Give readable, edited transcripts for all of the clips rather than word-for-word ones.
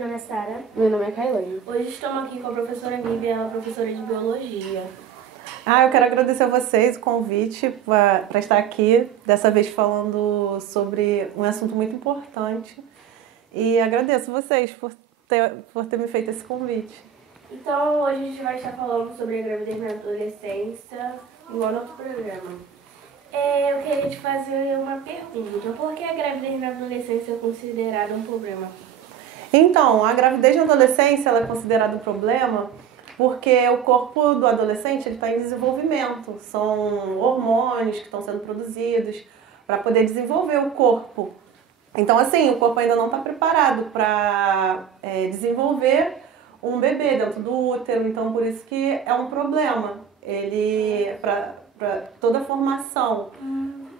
meu nome é Sara. Meu nome é Kailane. Hoje estamos aqui com a professora Nívia, ela é professora de Biologia. Eu quero agradecer a vocês o convite para estar aqui, dessa vez falando sobre um assunto muito importante. E agradeço vocês por ter me feito esse convite. Então, hoje a gente vai estar falando sobre a gravidez na adolescência, igual no outro programa. Eu queria te fazer uma pergunta. Por que a gravidez na adolescência é considerada um problema? Então, a gravidez na adolescência ela é considerada um problema porque o corpo do adolescente está em desenvolvimento. São hormônios que estão sendo produzidos para poder desenvolver o corpo. Então, assim, o corpo ainda não está preparado para desenvolver um bebê dentro do útero. Então, por isso que é um problema. Para toda a formação.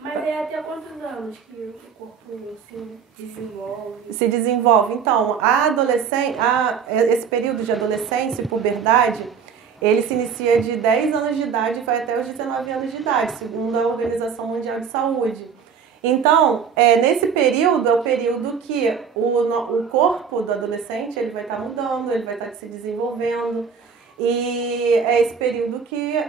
Mas é até quantos anos que o corpo se desenvolve? Se desenvolve. Então, esse período de adolescência e puberdade, ele se inicia de 10 anos de idade e vai até os 19 anos de idade, segundo a Organização Mundial de Saúde. Então, nesse período é o período que o corpo do adolescente ele vai estar mudando, ele vai estar se desenvolvendo. E é esse período que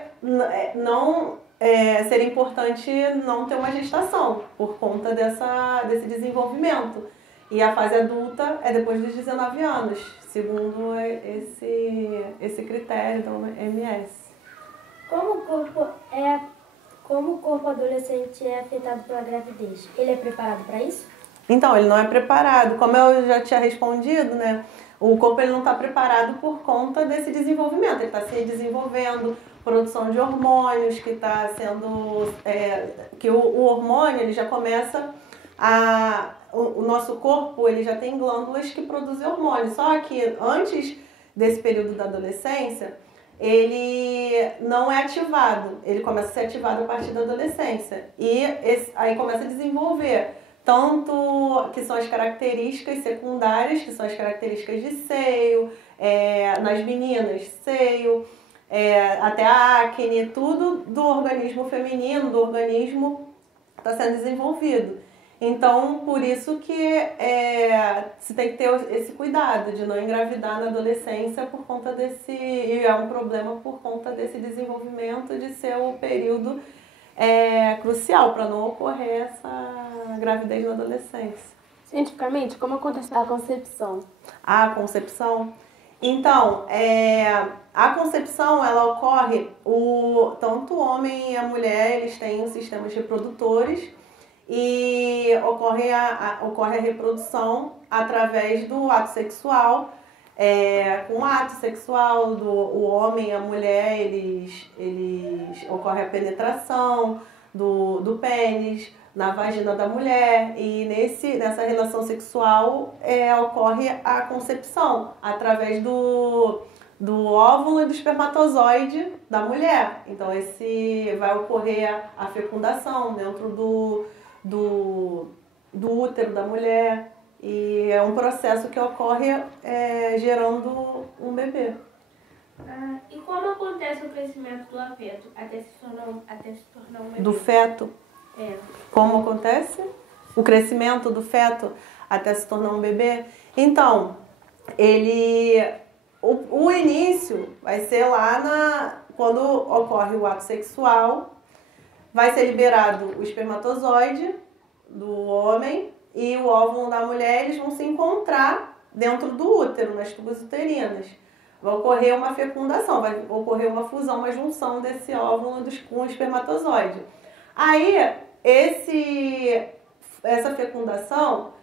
seria importante não ter uma gestação por conta desse desenvolvimento. E a fase adulta é depois dos 19 anos, segundo esse critério da OMS. Como o corpo adolescente é afetado pela gravidez? Ele é preparado para isso? Então, ele não é preparado. Como eu já tinha respondido, né? O corpo ele não está preparado por conta desse desenvolvimento. Ele está se desenvolvendo, produção de hormônios, que está sendo... que o hormônio ele já começa o nosso corpo ele já tem glândulas que produzem hormônios. Só que antes desse período da adolescência, ele não é ativado. Ele começa a ser ativado a partir da adolescência. E aí começa a desenvolver tanto que são as características secundárias, que são as características de seio, nas meninas, seio, até a acne, tudo do organismo feminino, do organismo está sendo desenvolvido. Então, por isso que se tem que ter esse cuidado de não engravidar na adolescência por conta e é um problema por conta desse desenvolvimento de ser o período crucial para não ocorrer essa gravidez na adolescência. Cientificamente, como acontece a concepção? A concepção? Então, a concepção ela ocorre, tanto o homem e a mulher eles têm os sistemas reprodutores e ocorre a reprodução através do ato sexual. Com o ato sexual o homem e a mulher, ocorre a penetração do pênis na vagina da mulher e nessa relação sexual ocorre a concepção através do óvulo e do espermatozoide da mulher. Então vai ocorrer a fecundação dentro do útero da mulher. E é um processo que ocorre gerando um bebê. E como acontece o crescimento do feto até se tornar um bebê? Do feto? Como acontece o crescimento do feto até se tornar um bebê? Então, o início vai ser lá quando ocorre o ato sexual, vai ser liberado o espermatozoide do homem e o óvulo da mulher, eles vão se encontrar dentro do útero, nas tubas uterinas. Vai ocorrer uma fecundação, vai ocorrer uma fusão, uma junção desse óvulo com o espermatozoide. Aí, essa fecundação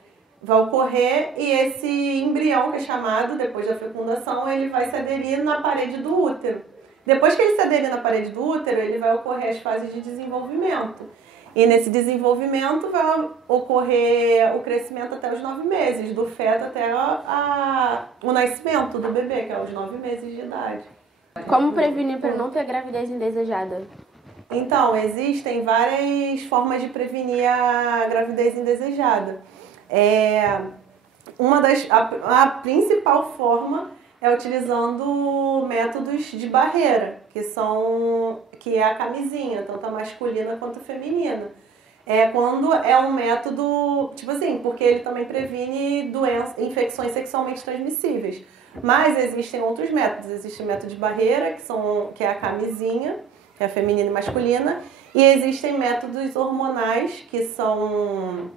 vai ocorrer e esse embrião, que é chamado, depois da fecundação, ele vai se aderir na parede do útero. Depois que ele se aderir na parede do útero, ele vai ocorrer as fases de desenvolvimento. E nesse desenvolvimento vai ocorrer o crescimento até os 9 meses, do feto até o nascimento do bebê, que é os 9 meses de idade. Como prevenir para não ter gravidez indesejada? Então, existem várias formas de prevenir a gravidez indesejada. A principal forma é utilizando métodos de barreira, que é a camisinha, tanto a masculina quanto a feminina. é quando é um método, tipo assim, porque ele também previne infecções sexualmente transmissíveis. Mas existem outros métodos. Existe o método de barreira, que é a camisinha, que é a feminina e masculina. E existem métodos hormonais, que são...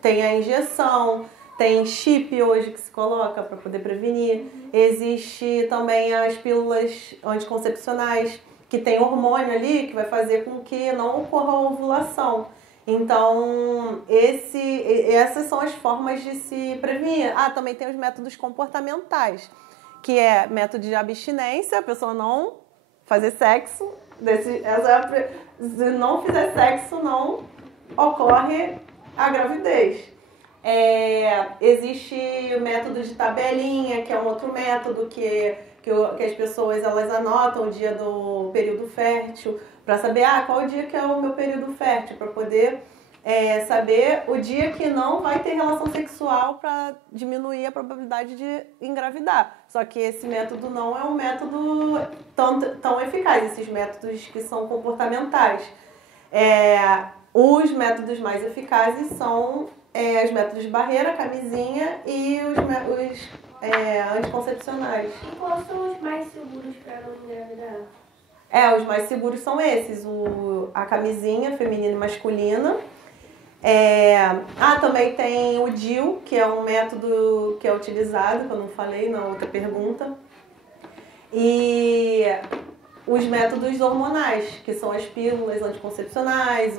tem a injeção, tem chip hoje que se coloca para poder prevenir. Existe também as pílulas anticoncepcionais, que tem hormônio ali que vai fazer com que não ocorra a ovulação. Então, essas são as formas de se prevenir. Também tem os métodos comportamentais, que é método de abstinência, a pessoa não fazer sexo. Se não fizer sexo, não ocorre a gravidez. Existe o método de tabelinha, que é um outro método que as pessoas elas anotam o dia do período fértil para saber qual o dia que é o meu período fértil, para poder saber o dia que não vai ter relação sexual para diminuir a probabilidade de engravidar. Só que esse método não é um método tão eficaz, esses métodos que são comportamentais. Os métodos mais eficazes são os métodos de barreira, camisinha e os anticoncepcionais. E quais são os mais seguros para não engravidar? Os mais seguros são esses, a camisinha feminina e masculina. Também tem o DIU, que é um método que é utilizado, que eu não falei na outra pergunta. E os métodos hormonais, que são as pílulas anticoncepcionais,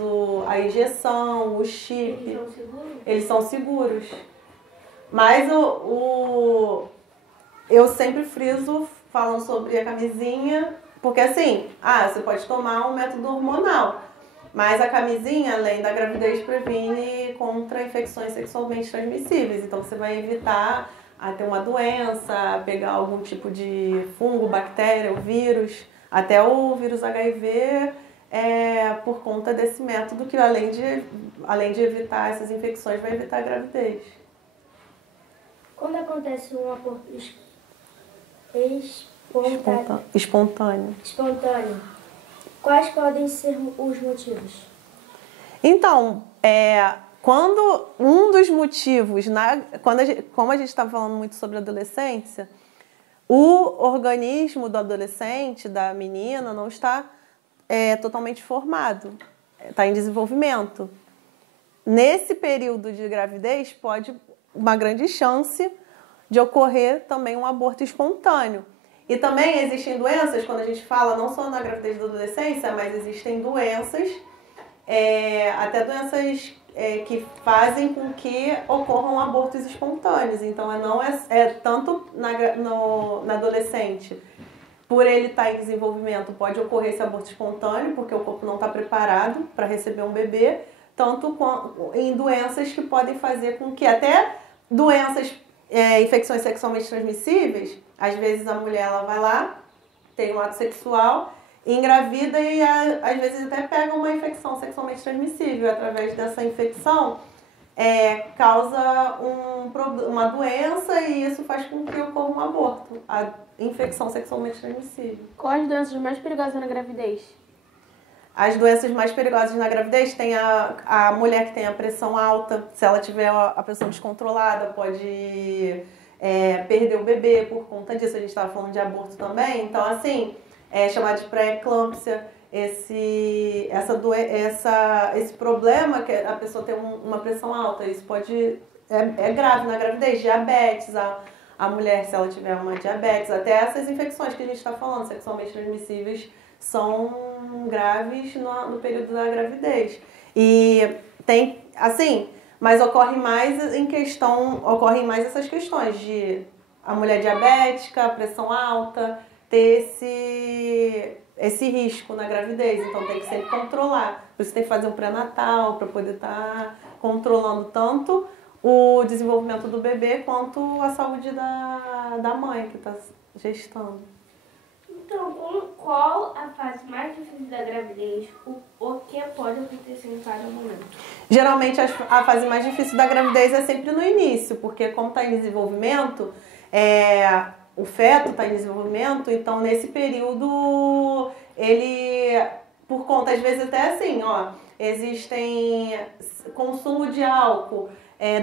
a injeção, o chip. Eles são seguros? Eles são seguros. Mas eu sempre friso falando sobre a camisinha, porque assim, você pode tomar um método hormonal, mas a camisinha, além da gravidez, previne contra infecções sexualmente transmissíveis. Então você vai evitar ter uma doença, pegar algum tipo de fungo, bactéria, ou vírus, até o vírus HIV, por conta desse método que além de evitar essas infecções, vai evitar a gravidez. Quando acontece um aborto Espontâneo. Quais podem ser os motivos? Então, quando um dos motivos, como a gente está falando muito sobre adolescência, o organismo do adolescente, da menina, não está totalmente formado, está em desenvolvimento. Nesse período de gravidez, pode uma grande chance de ocorrer também um aborto espontâneo. E também existem doenças, quando a gente fala não só na gravidez da adolescência, mas existem doenças, até doenças que fazem com que ocorram abortos espontâneos. Então, não é tanto na adolescente, por ele estar em desenvolvimento, pode ocorrer esse aborto espontâneo, porque o corpo não está preparado para receber um bebê, tanto em doenças que podem fazer com que até doenças, infecções sexualmente transmissíveis, às vezes a mulher ela vai lá, tem um ato sexual, engravida e às vezes até pega uma infecção sexualmente transmissível. Através dessa infecção, causa uma doença e isso faz com que ocorra um aborto, a infecção sexualmente transmissível. Quais as doenças mais perigosas na gravidez? As doenças mais perigosas na gravidez tem a mulher que tem a pressão alta. Se ela tiver a pressão descontrolada, pode perder o bebê por conta disso. A gente estava falando de aborto também. Então, assim, é chamado de pré-eclâmpsia. Esse problema que a pessoa tem uma pressão alta, isso pode... É grave na gravidez. Diabetes, a mulher, se ela tiver uma diabetes, até essas infecções que a gente está falando, sexualmente transmissíveis, são graves no período da gravidez. E tem, assim, mas ocorrem mais essas questões de a mulher diabética, pressão alta, ter esse risco na gravidez. Então tem que sempre controlar. Por isso tem que fazer um pré-natal para poder estar controlando tanto o desenvolvimento do bebê quanto a saúde da mãe que está gestando. Então, qual a fase mais difícil da gravidez? O que pode acontecer em cada momento? Geralmente a fase mais difícil da gravidez é sempre no início, porque como está em desenvolvimento, o feto está em desenvolvimento, então nesse período ele, por conta, às vezes até assim, existem consumo de álcool,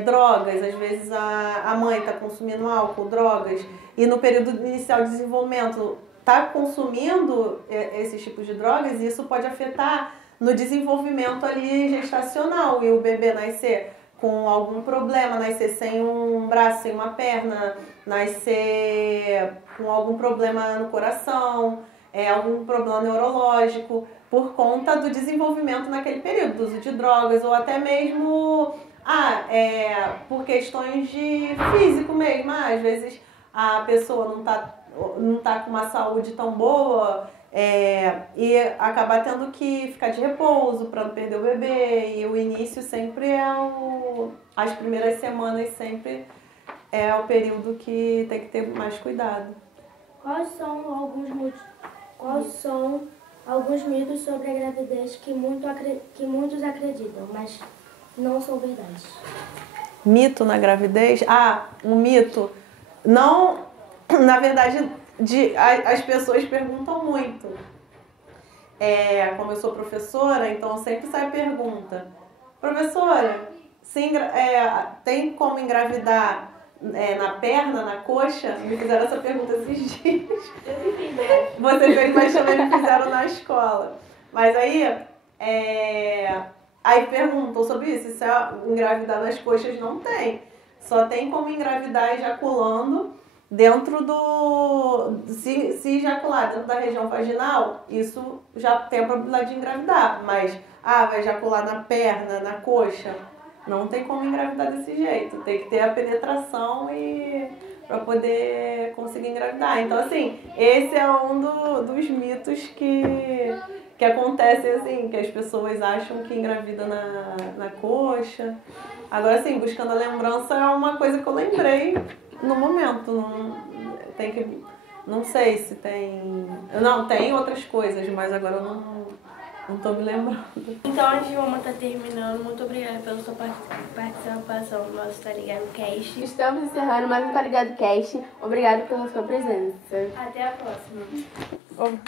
drogas, às vezes a mãe está consumindo álcool, drogas, e no período inicial de desenvolvimento está consumindo esses tipos de drogas, e isso pode afetar no desenvolvimento ali gestacional, e o bebê nascer com algum problema, nascer sem um braço, sem uma perna, nascer com algum problema no coração, algum problema neurológico, por conta do desenvolvimento naquele período, do uso de drogas, ou até mesmo por questões de físico mesmo. Às vezes a pessoa não tá com uma saúde tão boa, e acabar tendo que ficar de repouso para não perder o bebê. E o início sempre as primeiras semanas sempre é o período que tem que ter mais cuidado. Quais são alguns mitos sobre a gravidez que muitos acreditam, mas não são verdade? Mito na gravidez? Um mito. Não, na verdade, as pessoas perguntam muito. Como eu sou professora, então sempre sai a pergunta: professora, tem como engravidar na perna, na coxa? Me fizeram essa pergunta esses dias. Você fez, mas também me fizeram na escola. Mas aí perguntou sobre isso. Se engravidar nas coxas, não tem. Só tem como engravidar ejaculando dentro se ejacular dentro da região vaginal, isso já tem a probabilidade de engravidar. Mas, vai ejacular na perna, na coxa, não tem como engravidar desse jeito. Tem que ter a penetração para poder conseguir engravidar. Então, assim, esse é um dos mitos que acontece, assim, que as pessoas acham que engravida na coxa. Agora, assim, buscando a lembrança é uma coisa que eu lembrei no momento. Não sei se tem... Não, tem outras coisas, mas agora eu não tô me lembrando. Então, a Joana tá terminando. Muito obrigada pela sua participação no nosso Tá Ligado Cast. Estamos encerrando mais um Tá Ligado Cast. Obrigada pela sua presença. Até a próxima.